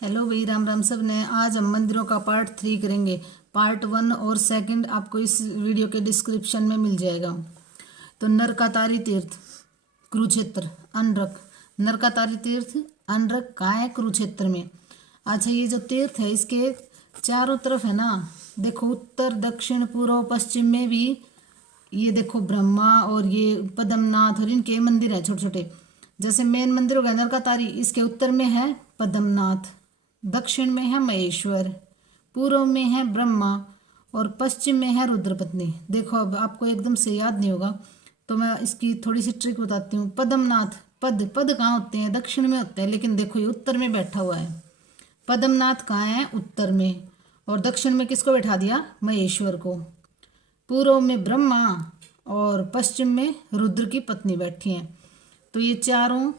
Hello भाई, राम राम सब ने। आज हम मंदिरों का पार्ट 3 करेंगे। पार्ट 1 और सेकंड आपको इस वीडियो के डिस्क्रिप्शन में मिल जाएगा। तो नरकातारी तीर्थ कुरुक्षेत्र अनरक। नरकातारी तीर्थ अनरक कहाँ है? कुरुक्षेत्र में। अच्छा, ये जो तीर्थ है इसके चारों तरफ है ना, देखो उत्तर दक्षिण पूर्व पश्चिम में भी ये देखो ब्रह्मा और ये पद्मनाथ और इनके मंदिर है छोटे छोटे। जैसे मेन मंदिर होगा नरकातारी, इसके उत्तर में है पद्मनाथ, दक्षिण में है महेश्वर, पूर्व में है ब्रह्मा और पश्चिम में है रुद्रपत्नी। देखो अब आपको एकदम से याद नहीं होगा तो मैं इसकी थोड़ी सी ट्रिक बताती हूँ। पद्मनाथ, पद पद कहाँ होते हैं? दक्षिण में होते हैं, लेकिन देखो ये उत्तर में बैठा हुआ है। पद्मनाथ कहाँ है? उत्तर में। और दक्षिण में किसको बैठा दिया? महेश्वर को। पूर्व में ब्रह्मा और पश्चिम में रुद्र की पत्नी बैठी हैं। तो ये चारों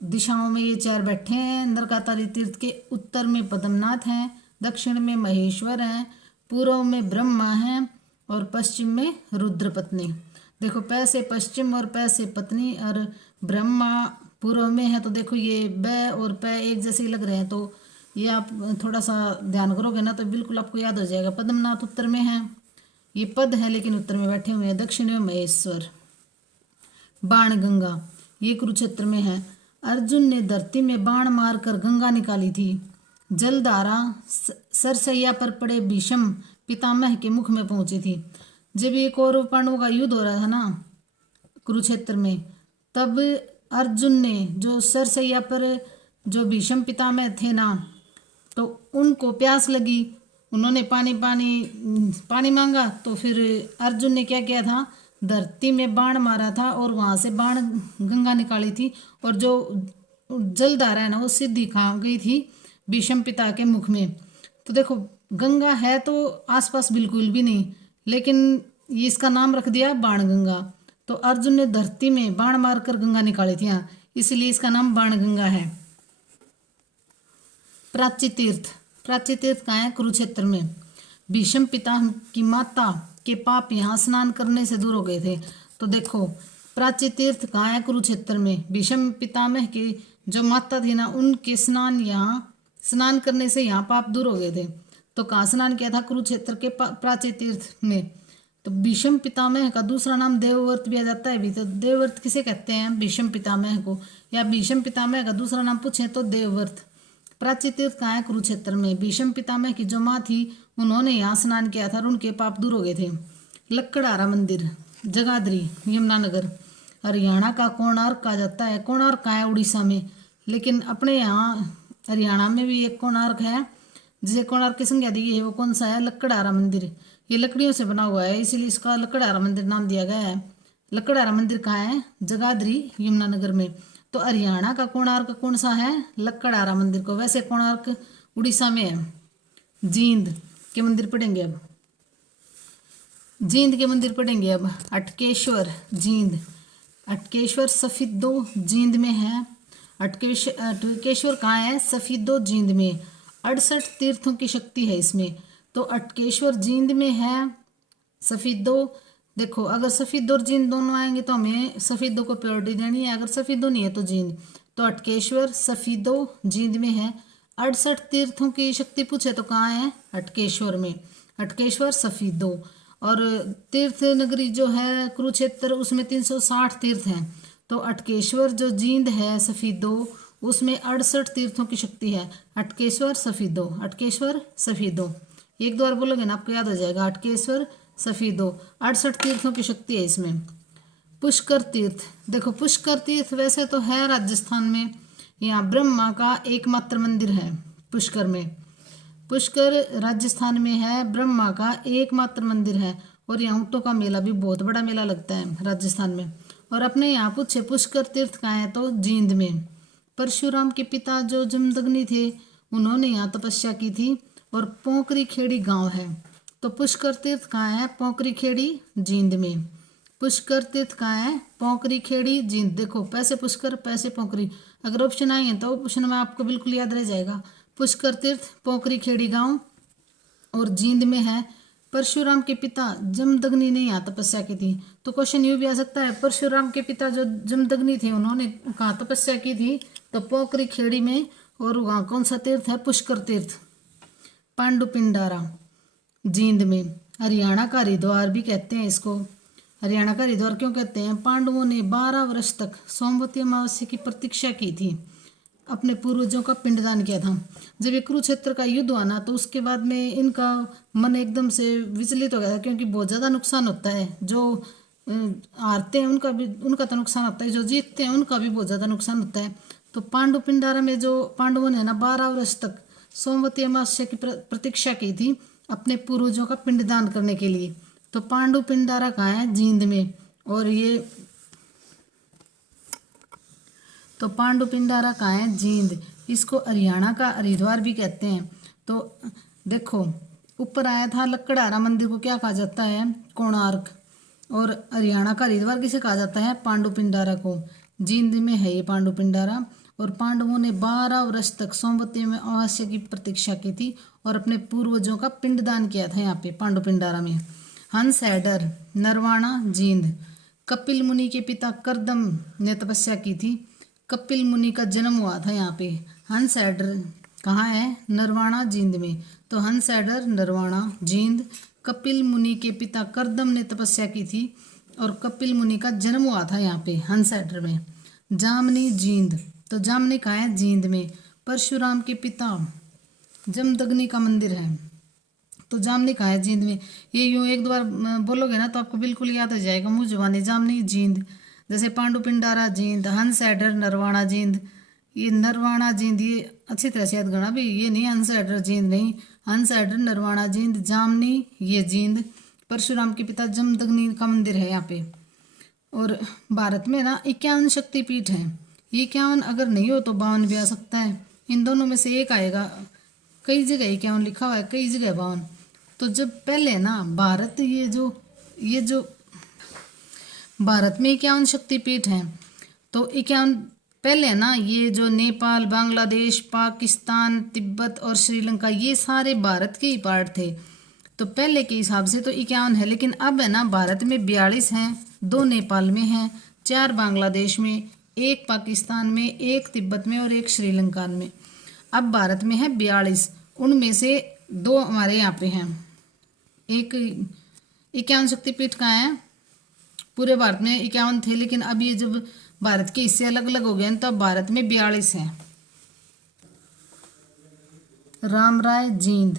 दिशाओं में ये चार बैठे हैं। नरकातारी तीर्थ के उत्तर में पद्मनाथ हैं, दक्षिण में महेश्वर हैं, पूर्व में ब्रह्मा हैं और पश्चिम में रुद्र पत्नी। देखो पैसे पश्चिम और पैसे पत्नी और ब्रह्मा पूर्व में है, तो देखो ये ब और प एक जैसे ही लग रहे हैं। तो ये आप थोड़ा सा ध्यान करोगे ना तो बिल्कुल आपको याद हो जाएगा। पद्मनाथ उत्तर में है, ये पद है लेकिन उत्तर में बैठे हुए हैं। दक्षिण में महेश्वर। बाण गंगा, ये कुरुक्षेत्र में है। अर्जुन ने धरती में बाण मारकर गंगा निकाली थी। जलधारा सरसैया पर पड़े भीष्म पितामह के मुख में पहुंची थी। जब ये कौरव पांडवों का युद्ध हो रहा था ना कुरुक्षेत्र में, तब अर्जुन ने जो सरसैया पर जो भीष्म पितामह थे ना, तो उनको प्यास लगी, उन्होंने पानी पानी पानी मांगा। तो फिर अर्जुन ने क्या किया था? धरती में बाण मारा था और वहां से बाण गंगा निकाली थी। और जो जलधारा है ना वो सीधी कहाँ गई थी? भीष्म पिता के मुख में। तो देखो गंगा है तो आसपास बिल्कुल भी नहीं, लेकिन ये इसका नाम रख दिया बाण गंगा। तो अर्जुन ने धरती में बाण मारकर गंगा निकाली थी, हाँ, इसलिए इसका नाम बाण गंगा है। प्राची तीर्थ, प्राची तीर्थ कहाँ है? कुरुक्षेत्र में। भीष्म पिता की माता के पाप यहाँ स्नान करने से दूर हो गए थे। तो देखो प्राची तीर्थ कहाँ है? कुरुक्षेत्र में। भीष्म पितामह की जो माता थी ना, उनके स्नान करने से यहाँ पाप दूर हो गए थे। तो कहाँ स्नान किया था? कुरुक्षेत्र के प्राची तीर्थ में। तो भीष्म पितामह का दूसरा नाम देवव्रत भी आ जाता है भी। तो देवव्रत किसे कहते हैं? भीष्म पितामह को। या भीष्म पितामह का दूसरा नाम पूछे तो देवव्रत। प्राची तीर्थ कहाँ है? कुरुक्षेत्र में। भीष्म पितामह की जो माँ थी उन्होंने यहाँ स्नान किया था और उनके पाप दूर हो गए थे। लक्कड़हारा मंदिर, जगाधरी, यमुनानगर, हरियाणा का कोणार्क कहा जाता है। कोणार्क कहाँ है? उड़ीसा में। लेकिन अपने यहाँ हरियाणा में भी एक कोणार्क है जिसे कोणार्क की संज्ञा दी है। वो कौन सा है? लक्कड़हारा मंदिर। ये लकड़ियों से बना हुआ है, इसीलिए इसका लक्कड़हारा मंदिर नाम दिया गया है। लक्कड़हारा मंदिर कहाँ है? जगाधरी, यमुनानगर में। तो हरियाणा का कोणार्क कौन सा है? लक्कड़हारा मंदिर को। वैसे कोणार्क उड़ीसा में है। जींद के मंदिर पढ़ेंगे अब। जींद के मंदिर पढ़ेंगे अब। अटकेश्वर, जींद। अटकेश्वर सफीदो जींद में है। अटकेश्वर कहाँ है? सफीदो जींद में। 68 तीर्थों की शक्ति है इसमें। तो अटकेश्वर जींद में है। सफीदो, देखो अगर सफीदो और जींद दोनों आएंगे तो हमें सफीदो को प्रायोरिटी देनी है, अगर सफीदो नहीं है तो जींद। तो अटकेश्वर सफीदो जींद में है। 68 तीर्थों की शक्ति पूछे तो कहाँ है? अटकेश्वर में। अटकेश्वर सफीदो। और तीर्थ नगरी जो है कुरुक्षेत्र, उसमें 360 तीर्थ हैं। तो अटकेश्वर जो जींद है सफीदो, उसमें 68 तीर्थों की शक्ति है। अटकेश्वर सफीदो, अटकेश्वर सफीदो। एक दो बार बोलोगे ना आपको याद हो जाएगा। अटकेश्वर सफीदो, 68 तीर्थों की शक्ति है इसमें। पुष्कर तीर्थ, देखो पुष्कर तीर्थ वैसे तो है राजस्थान में। यहाँ ब्रह्मा का एकमात्र मंदिर है पुष्कर में। पुष्कर राजस्थान में है, ब्रह्मा का एकमात्र मंदिर है। और यहाँ ऊँटों का मेला भी बहुत बड़ा मेला लगता है राजस्थान में। और अपने यहाँ पूछे पुष्कर तीर्थ कहाँ है? तो जींद में। परशुराम के पिता जो जमदग्नि थे उन्होंने यहाँ तपस्या की थी। और पोंकरी खेड़ी गांव है। तो पुष्कर तीर्थ कहाँ है? पोंकरी खेड़ी, जींद में। पुष्कर तीर्थ कहाँ है? पोंकरी खेड़ी, जींद। देखो पैसे पुष्कर पैसे पोंकरी, अगर ऑप्शन आएंगे तो ऑप्शन में आपको बिल्कुल याद रह जाएगा। पुष्कर तीर्थ पोंकरी खेड़ी गांव और जींद में है। परशुराम के पिता जमदग्नि ने यहाँ तपस्या की थी। तो क्वेश्चन ये भी आ सकता है, परशुराम के पिता जो जमदग्नि थे उन्होंने कहाँ तपस्या की थी? तो पोंकरी खेड़ी में और वहाँ कौन सा तीर्थ है? पुष्कर तीर्थ। पांडुपिंडारा जींद में, हरियाणा का हरिद्वार भी कहते हैं इसको। हरियाणा का हरिद्वार क्यों कहते हैं? पांडवों ने 12 वर्ष तक सोमवती अमावस्या की प्रतीक्षा की थी, अपने पूर्वजों का पिंडदान किया था। जब ये कुरुक्षेत्र का युद्ध हुआ ना, तो उसके बाद में इनका मन एकदम से विचलित हो गया था, क्योंकि बहुत ज़्यादा नुकसान होता है। जो हारते हैं उनका तो नुकसान होता है, जो जीतते हैं उनका भी बहुत ज़्यादा नुकसान होता है। तो पांडुपिंडारा में जो पांडवों ने ना 12 वर्ष तक सोमवती अमावस्या की प्रतीक्षा की थी अपने पूर्वजों का पिंडदान करने के लिए। तो पांडुपिंडारा कहाँ है? जींद में। और ये तो पांडुपिंडारा कहाँ है? जींद। इसको हरियाणा का हरिद्वार भी कहते हैं। तो देखो, ऊपर आया था लक्कड़हारा मंदिर को क्या कहा जाता है? कोणार्क। और हरियाणा का हरिद्वार किसे कहा जाता है? पांडुपिंडारा को। जींद में है ये पांडुपिंडारा। और पांडवों ने 12 वर्ष तक सोमवती में अमावस्या की प्रतीक्षा की थी और अपने पूर्वजों का पिंडदान किया था यहाँ पे पांडुपिंडारा में। हंस हैडर, नरवाणा, जींद। कपिल मुनि के पिता करदम ने तपस्या की थी। कपिल मुनि का जन्म हुआ था यहाँ पे। हंस हैडर कहाँ है? नरवाणा, जींद में। तो हंस हैडर, नरवाणा, जींद। कपिल मुनि के पिता करदम ने तपस्या की थी और कपिल मुनि का जन्म हुआ था यहाँ पे हंस हैडर में। जामनी, जींद। तो जामनी कहाँ है? जींद में। परशुराम के पिता जमदग्नि का मंदिर है। तो जामनी कहाँ है? जींद में। ये यूं एक दो बार बोलोगे ना तो आपको बिल्कुल याद हो जाएगा मुँह जुबानी। जामनी, जींद। जैसे पांडुपिंडारा, जींद। हंस हैडर, नरवाणा, जींद। ये नरवाणा, जींद, ये अच्छी तरह से याद करना भाई, ये नहीं हंस हैडर, जींद नहीं। हंस हैडर, नरवाणा, जींद। जामनी, ये जींद। परशुराम के पिता जमदग्नि का मंदिर है यहाँ पे। और भारत में ना 51 शक्तिपीठ हैं। ये 51 अगर नहीं हो तो 52 भी आ सकता है, इन दोनों में से एक आएगा। कई जगह 51 लिखा हुआ है, कई जगह 52। तो जब पहले ना भारत ये जो भारत में 51 शक्तिपीठ हैं, तो 51 पहले ना ये जो नेपाल, बांग्लादेश, पाकिस्तान, तिब्बत और श्रीलंका, ये सारे भारत के ही पार्ट थे। तो पहले के हिसाब से तो 51 है, लेकिन अब है ना भारत में 42 हैं। 2 नेपाल में हैं, 4 बांग्लादेश में, 1 पाकिस्तान में, 1 तिब्बत में और 1 श्रीलंका में। अब भारत में है 42, उनमें से 2 हमारे यहाँ पे हैं। एक 51 शक्तिपीठ कहाँ है? पूरे भारत में 51 थे, लेकिन अब ये जब भारत के हिस्से अलग अलग हो गए तो अब भारत में 42 हैं। रामराय, जींद।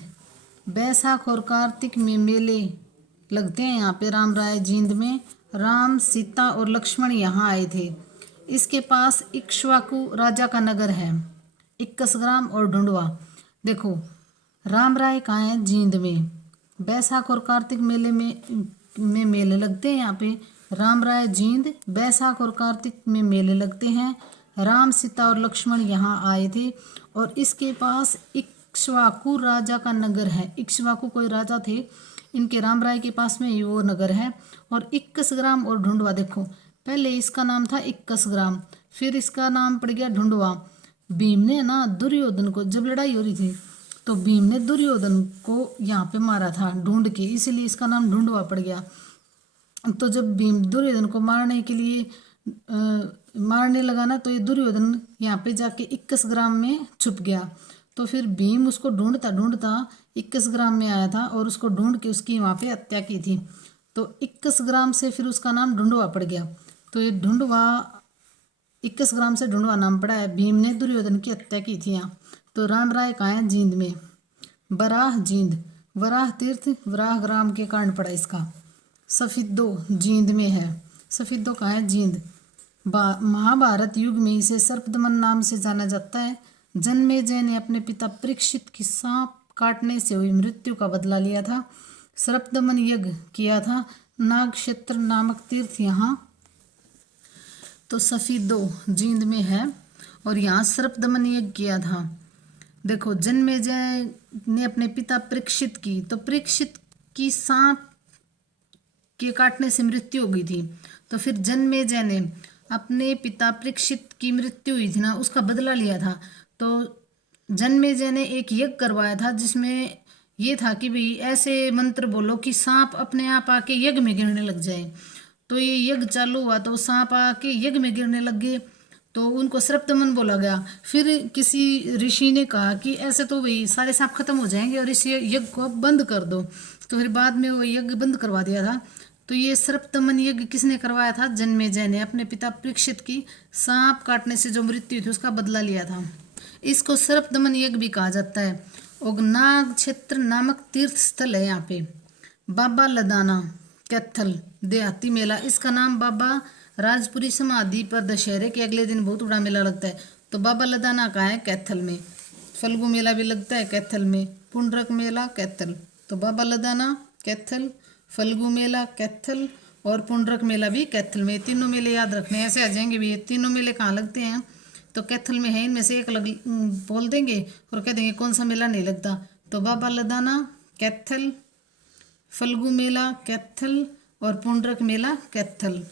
बैसाख और कार्तिक में मेले लगते हैं यहाँ पे रामराय, जींद में। राम, सीता और लक्ष्मण यहाँ आए थे। इसके पास इक्ष्वाकु राजा का नगर है, 21 ग्राम और ढूंढवा। देखो, रामराय कहाँ है? जींद में। बैसाख और कार्तिक मेले में मेले लगते हैं यहाँ पे। रामराय, जींद। बैसाख और कार्तिक में मेले लगते हैं। राम, सीता और लक्ष्मण यहाँ आए थे और इसके पास इक्ष्वाकु राजा का नगर है। इक्ष्वाकु कोई राजा थे, इनके रामराय के पास में ये वो नगर है। और 21 ग्राम और ढूंढवा, देखो पहले इसका नाम था 21 ग्राम, फिर इसका नाम पड़ गया ढूंढवा। भीम ने ना दुर्योधन को, जब लड़ाई हो रही थी तो भीम ने दुर्योधन को यहाँ पे मारा था ढूंढ के, इसीलिए इसका नाम ढूंढवा पड़ गया। तो जब भीम दुर्योधन को मारने के लिए मारने लगा ना, तो ये दुर्योधन यहाँ पे जाके 21 ग्राम में छुप गया। तो फिर भीम उसको ढूंढता ढूंढता 21 ग्राम में आया था और उसको ढूंढ के उसकी वहाँ पे हत्या की थी। तो 21 ग्राम से फिर उसका नाम ढूंढवा पड़ गया। तो ये ढूंढवा 21 ग्राम से ढूंढवा नाम पड़ा है। भीम ने दुर्योधन की हत्या की थी यहाँ। तो रामराय कहाँ है? जींद में। बराह, जींद। वराह तीर्थ वराह ग्राम के कारण पड़ा इसका। सफिद्दो, जींद में है। सफिद्दो कहाँ है? जींद। महाभारत युग में इसे सर्पदमन नाम से जाना जाता है। जन्मेजय ने अपने पिता परीक्षित की सांप काटने से हुई मृत्यु का बदला लिया था। सर्पदमन यज्ञ किया था। नागक्षेत्र नामक तीर्थ यहाँ तो सफिद्दो, जींद में है और यहाँ सर्पदमन यज्ञ किया था। देखो, जन्मेजय ने अपने पिता परीक्षित की, तो परीक्षित की सांप के काटने से मृत्यु हो गई थी। तो फिर जन्मेजय ने अपने पिता परीक्षित की मृत्यु हुई थी ना, उसका बदला लिया था। तो जन्मेजय ने एक यज्ञ करवाया था जिसमें ये था कि भाई ऐसे मंत्र बोलो कि सांप अपने आप आके यज्ञ में गिरने लग जाए। तो ये यज्ञ चालू हुआ तो सांप आके यज्ञ में गिरने लग गए। तो उनको सर्पदमन बोला गया। फिर किसी ऋषि ने कहा कि ऐसे तो भाई सारे सांप खत्म हो जाएंगे और इस यज्ञ को अब बंद कर दो। तो फिर बाद में वो यज्ञ बंद करवा दिया था। तो ये सर्पदमन यज्ञ किसने करवाया था? जन्मेजय ने अपने पिता परीक्षित की सांप काटने से जो मृत्यु थी उसका बदला लिया था। इसको सर्पदमन यज्ञ भी कहा जाता है। ओगनाग क्षेत्र नामक तीर्थ स्थल है यहाँ पे। बाबा लदाना कैथल देहाती मेला, इसका नाम बाबा राजपुरी समाधि पर दशहरे के अगले दिन बहुत बड़ा मेला लगता है। तो बाबा लदाना कहाँ है? कैथल में। फल्गु मेला भी लगता है कैथल में, पुंडरक मेला कैथल। तो बाबा लदाना कैथल, फल्गु मेला कैथल और पुंडरक मेला भी कैथल में। तीनों मेले याद रखने हैं, ऐसे आ जाएंगे भी। ये तीनों मेले कहाँ लगते हैं? तो कैथल में है। इनमें से एक बोल देंगे और कह देंगे कौन सा मेला नहीं लगता। तो बाबा लदाना कैथल, फल्गु मेला कैथल और पुंडरक मेला कैथल।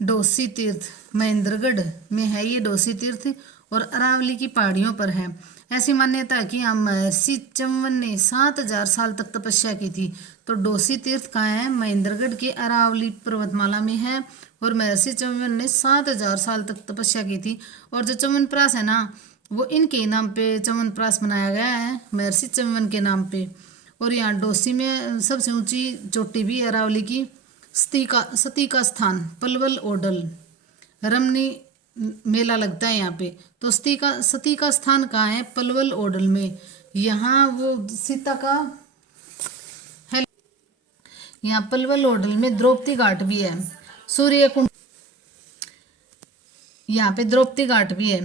डोसी तीर्थ महेंद्रगढ़ में है ये डोसी तीर्थ और अरावली की पहाड़ियों पर है। ऐसी मान्यता है कि यहाँ महर्षि च्यवन ने 7000 साल तक तपस्या की थी। तो डोसी तीर्थ कहाँ है? महेंद्रगढ़ के अरावली पर्वतमाला में है और महर्षि च्यवन ने 7000 साल तक तपस्या की थी। और जो च्यवनप्राश है ना, वो इनके नाम पे च्यवनप्राश बनाया गया है, महर्षि च्यवन के नाम पे। और यहाँ डोसी में सबसे ऊंची चोटी भी अरावली की सती का स्थान पलवल ओडल रमनी मेला लगता है यहाँ पे। तो सती का स्थान कहाँ है? पलवल ओडल में। यहाँ वो सीता का है। यहाँ पलवल ओडल में द्रौपदी घाट भी है। सूर्य कुंड, यहाँ पे द्रौपदी घाट भी है।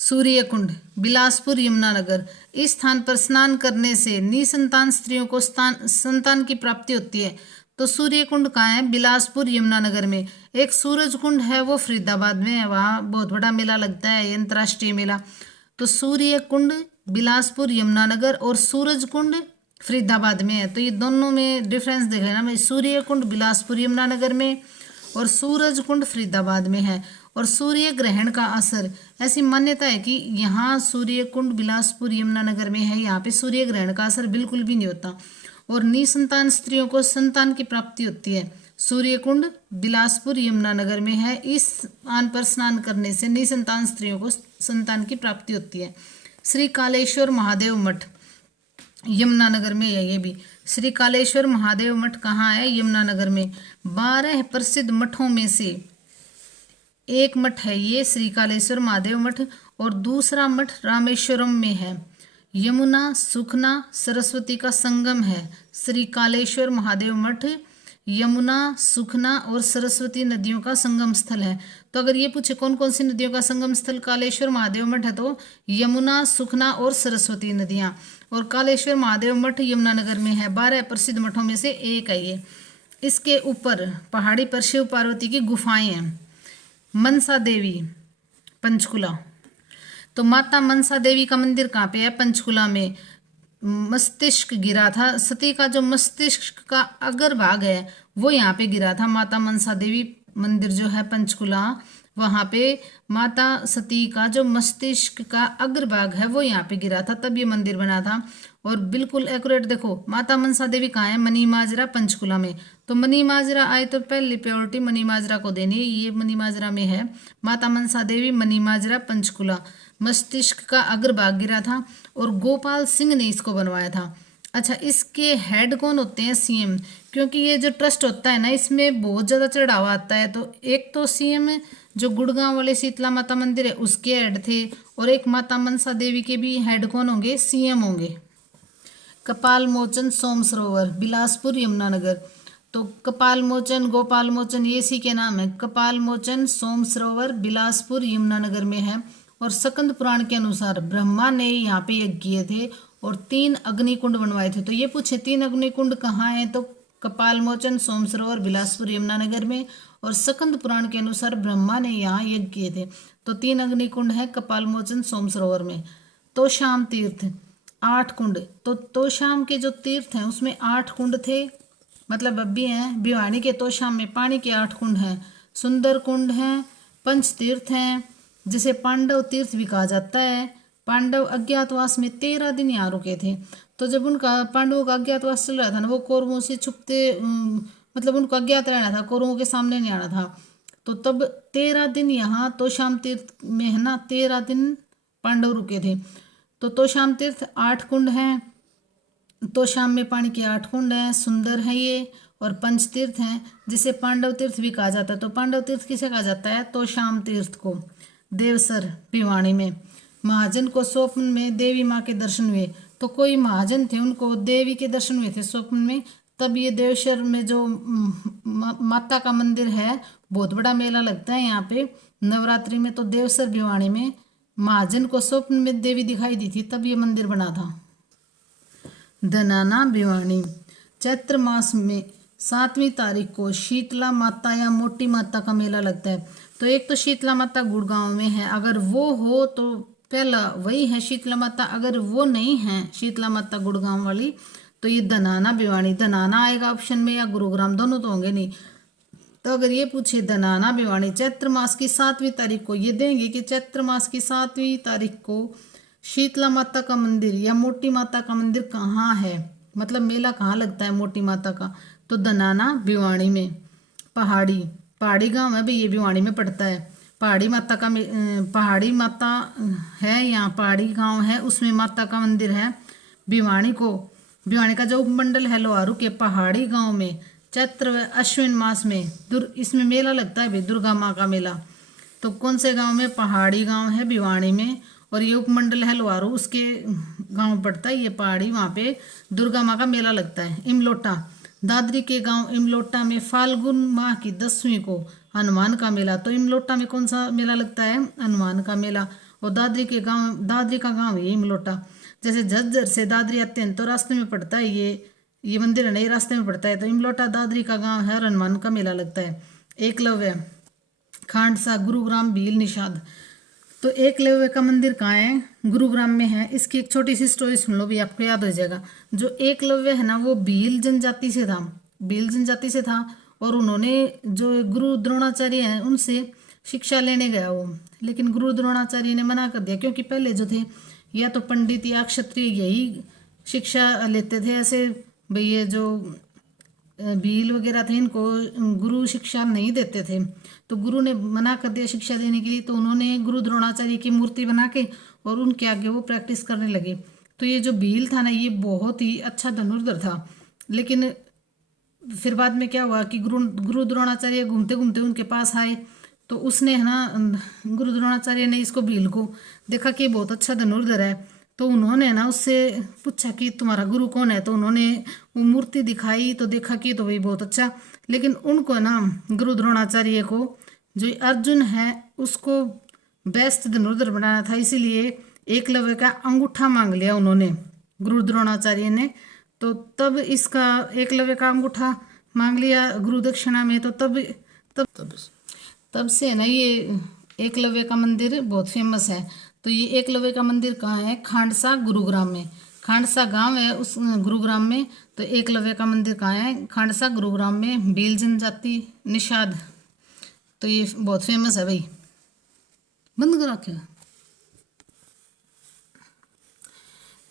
सूर्य कुंड बिलासपुर यमुनानगर, इस स्थान पर स्नान करने से निसंतान स्त्रियों को संतान की प्राप्ति होती है। तो सूर्य कुंड कहाँ है? बिलासपुर यमुनानगर में। एक सूरज कुंड है, वो फरीदाबाद में है, वहाँ बहुत बड़ा मेला लगता है, अंतर्राष्ट्रीय मेला। तो सूर्य कुंड बिलासपुर यमुनानगर और सूरज कुंड फरीदाबाद में है। तो ये दोनों में डिफरेंस देख लेना भाई। सूर्य कुंड बिलासपुर यमुनानगर में और सूरज कुंड फरीदाबाद में है। और सूर्य ग्रहण का असर, ऐसी मान्यता है कि यहाँ सूर्य कुंड बिलासपुर यमुनानगर में है, यहाँ पे सूर्य ग्रहण का असर बिल्कुल भी नहीं होता और निसंतान स्त्रियों को संतान की प्राप्ति होती है। सूर्य कुंड बिलासपुर यमुनानगर में है। इस स्थान पर स्नान करने से निसंतान स्त्रियों को संतान की प्राप्ति होती है। श्री कालेश्वर महादेव मठ यमुनानगर में है। ये भी श्री कालेश्वर महादेव मठ कहाँ है? यमुनानगर में। 12 प्रसिद्ध मठों में से एक मठ है ये श्री कालेश्वर महादेव मठ और दूसरा मठ रामेश्वरम में है। यमुना सुखना सरस्वती का संगम है। श्री कालेश्वर महादेव मठ यमुना सुखना और सरस्वती नदियों का संगम स्थल है। तो अगर ये पूछे कौन कौन सी नदियों का संगम स्थल कालेश्वर महादेव मठ है, तो यमुना सुखना और सरस्वती नदियां। और कालेश्वर महादेव मठ यमुनानगर में है। 12 प्रसिद्ध मठों में से एक है ये। इसके ऊपर पहाड़ी पर शिव पार्वती की गुफाएं हैं। मनसा देवी पंचकुला, तो माता मनसा देवी का मंदिर कहाँ पे है? पंचकुला में। मस्तिष्क गिरा था, सती का जो मस्तिष्क का अग्र भाग है वो यहाँ पे गिरा था। माता मनसा देवी मंदिर जो है पंचकुला, वहाँ पे माता सती का जो मस्तिष्क का अग्र भाग है वो यहाँ पे गिरा था, तब ये मंदिर बना था। और बिल्कुल एक्यूरेट देखो, माता मनसा देवी कहाँ है? मनी माजरा पंचकुला में। तो मनी माजरा आए तो पहली प्रायोरिटी मनी माजरा को देनी है, ये मनी माजरा में है। माता मनसा देवी मनी माजरा पंचकुला। मस्तिष्क का अग्रभाग गिरा था और गोपाल सिंह ने इसको बनवाया था। अच्छा, इसके हेड कौन होते हैं? सीएम। क्योंकि ये जो ट्रस्ट होता है ना, इसमें बहुत ज़्यादा चढ़ावा आता है। तो एक तो सीएम जो गुड़गांव वाले शीतला माता मंदिर है उसके हेड थे, और एक माता मनसा देवी के भी हेड कौन होंगे? सीएम होंगे। कपाल मोचन सोम सरोवर बिलासपुर यमुनानगर, तो कपाल मोचन गोपाल मोचन ये इसी के नाम है। कपाल मोचन सोम सरोवर बिलासपुर यमुनानगर में है। और सकंद पुराण के अनुसार ब्रह्मा ने यहाँ पे यज्ञ किए थे और 3 अग्निकुंड बनवाए थे। तो ये पूछे 3 अग्निकुंड कहाँ हैं? तो कपाल मोचन सोम सरोवर बिलासपुर यमुनानगर में। और सकंद पुराण के अनुसार ब्रह्मा ने यहाँ यज्ञ किए थे। तो 3 अग्निकुंड है कपाल मोचन सोम सरोवर में। तो शाम तीर्थ 8 कुंड, तो शाम के जो तीर्थ हैं उसमें 8 कुंड थे, मतलब अब भी हैं। भिवानी के तो शाम में पानी के 8 कुंड हैं। सुंदर कुंड हैं, पंच तीर्थ हैं, जिसे पांडव तीर्थ भी कहा जाता है। पांडव अज्ञातवास में 13 दिन यहाँ रुके थे। तो जब उनका पांडवों का अज्ञातवास चल रहा था ना, वो कौरवों से छुपते मतलब उनको अज्ञात रहना था, कौरवों के सामने नहीं आना था। तो तब 13 दिन यहाँ तोशाम तीर्थ में है ना, 13 दिन पांडव रुके थे। तो तोशाम तीर्थ 8 कुंड हैं, तोशाम में पानी के 8 कुंड हैं, सुंदर है ये, और पंच तीर्थ हैं जिसे पांडव तीर्थ भी कहा जाता है। तो पांडव तीर्थ किसे कहा जाता है? तोशाम तीर्थ को। देवसर भिवानी में महाजन को स्वप्न में देवी माँ के दर्शन हुए। तो कोई महाजन थे, उनको देवी के दर्शन हुए थे स्वप्न में, तब ये देवसर में जो माता का मंदिर है, बहुत बड़ा मेला लगता है यहाँ पे नवरात्रि में। तो देवसर भिवानी में महाजन को स्वप्न में देवी दिखाई दी थी, तब ये मंदिर बना था। धनाना भिवानी चैत्र मास में 7वीं तारीख को शीतला माता या मोटी माता का मेला लगता है। तो एक तो शीतला माता गुड़गांव में है, अगर वो हो तो पहला वही है शीतला माता, अगर वो नहीं है शीतला माता गुड़गांव वाली तो ये धनाना भिवानी, धनाना आएगा ऑप्शन में या गुरुग्राम, दोनों तो होंगे नहीं। तो अगर ये पूछे धनाना भिवानी चैत्र मास की 7वीं तारीख को, ये देंगे कि चैत्र मास की 7वीं तारीख को शीतला माता का मंदिर या मोटी माता का मंदिर कहाँ है, मतलब मेला कहाँ लगता है मोटी माता का, तो धनाना भिवानी में। पहाड़ी गांव है भाई, ये भिवानी में पड़ता है। पहाड़ी माता है यहाँ, पहाड़ी गांव है, उसमें माता का मंदिर है। भिवानी का जो उपमंडल है लोहारू के पहाड़ी गांव में चैत्र व अश्विन मास में इसमें मेला लगता है भाई, दुर्गा माँ का मेला। तो कौन से गांव में? पहाड़ी गांव है भिवानी में, और ये उपमंडल है लोहारू, उसके गांव पड़ता है ये पहाड़ी, वहाँ पे दुर्गा माँ का मेला लगता है। इमलोटा दादरी के गांव इमलोटा में फाल्गुन माह की 10वीं को हनुमान का मेला। तो इमलोटा में कौन सा मेला लगता है? हनुमान का मेला। और दादरी का गांव है इमलोटा। जैसे झज्जर से दादरी आते हैं तो रास्ते में पड़ता है ये मंदिर है ना, ये रास्ते में पड़ता है। तो इमलोटा दादरी का गांव है और हनुमान का मेला लगता है। एकलव्य खांडसा गुरुग्राम भील निषाद। तो एकलव्य का मंदिर कहाँ है? गुरुग्राम में है। इसकी एक छोटी सी स्टोरी सुन लो भी, आपको याद हो जाएगा। जो एकलव्य है ना वो भील जनजाति से था, और उन्होंने जो गुरु द्रोणाचार्य हैं उनसे शिक्षा लेने गया वो, लेकिन गुरु द्रोणाचार्य ने मना कर दिया, क्योंकि पहले जो थे या तो पंडित या क्षत्रिय यही शिक्षा लेते थे, ऐसे भाई ये जो भील वगैरह थे इनको गुरु शिक्षा नहीं देते थे। तो गुरु ने मना कर दिया शिक्षा देने के लिए, तो उन्होंने गुरु द्रोणाचार्य की मूर्ति बना के और उनके आगे वो प्रैक्टिस करने लगे। तो ये जो भील था ना ये बहुत ही अच्छा धनुर्धर था, लेकिन फिर बाद में क्या हुआ कि गुरु द्रोणाचार्य घूमते घूमते उनके पास आए, तो उसने है ना गुरु द्रोणाचार्य ने इसको भील को देखा कि बहुत अच्छा धनुर्धर है, तो उन्होंने ना उससे पूछा कि तुम्हारा गुरु कौन है। तो उन्होंने वो मूर्ति दिखाई तो देखा कि तो भाई बहुत अच्छा, लेकिन उनको ना गुरु द्रोणाचार्य को जो अर्जुन है उसको बेस्ट धनुर्धर बनाना था, इसीलिए एकलव्य का अंगूठा मांग लिया उन्होंने गुरु द्रोणाचार्य ने। तो तब इसका एकलव्य का अंगूठा मांग लिया गुरु दक्षिणा में। तो तब से है ना ये एकलव्य का मंदिर बहुत फेमस है। तो ये एकलव्य का मंदिर कहाँ है? खांडसा गुरुग्राम में। खांडसा गांव है उस गुरुग्राम में। तो एकलव्य का मंदिर कहाँ है? खांडसा गुरुग्राम में, भील जनजाति निषाद। तो ये बहुत फेमस है भाई। बंद करो क्या?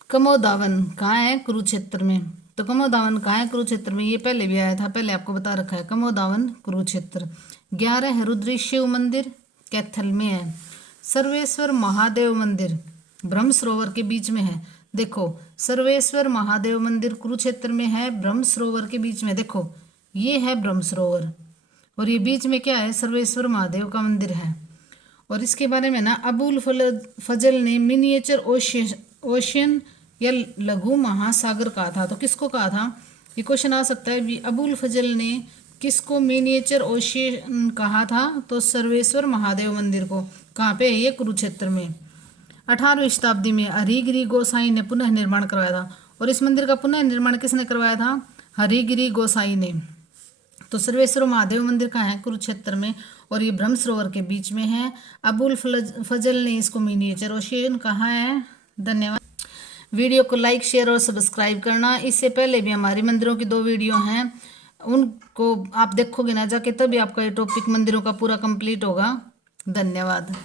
कमोदावन कहाँ है? कुरुक्षेत्र में। तो कमोदावन कहाँ है? कुरुक्षेत्र में। ये पहले भी आया था, पहले आपको बता रखा है। कमोदावन कुरुक्षेत्र। 11 है रुद्री शिव मंदिर, कैथल में है। सर्वेश्वर महादेव मंदिर ब्रह्म सरोवर के बीच में है। देखो सर्वेश्वर महादेव मंदिर कुरुक्षेत्र में है, ब्रह्म सरोवर के बीच में। देखो ये है ब्रह्म सरोवर और ये बीच में क्या है? सर्वेश्वर महादेव का मंदिर है। और इसके बारे में ना अबुल फजल ने मिनिएचर ओशियन या लघु महासागर कहा था। तो किसको कहा था? ये क्वेश्चन आ सकता है भी। अबुल फजल ने किसको मिनिएचर ओशियन कहा था? तो सर्वेश्वर महादेव मंदिर को। कहाँ पे है ये? कुरुक्षेत्र में। 18वीं शताब्दी में हरिगिरि गोसाई ने पुनः निर्माण करवाया था। और इस मंदिर का पुनः निर्माण किसने करवाया था? हरिगिरि गोसाई ने। तो सर्वेश्वर महादेव मंदिर कहाँ है? कुरुक्षेत्र में। और ये ब्रह्म सरोवर के बीच में है। अबुल फजल ने इसको मिनिएचर ओशियन कहा है। धन्यवाद। वीडियो को लाइक, शेयर और सब्सक्राइब करना। इससे पहले भी हमारे मंदिरों की 2 वीडियो हैं, उनको आप देखोगे ना जाके, तभी आपका ये टॉपिक मंदिरों का पूरा कंप्लीट होगा। धन्यवाद।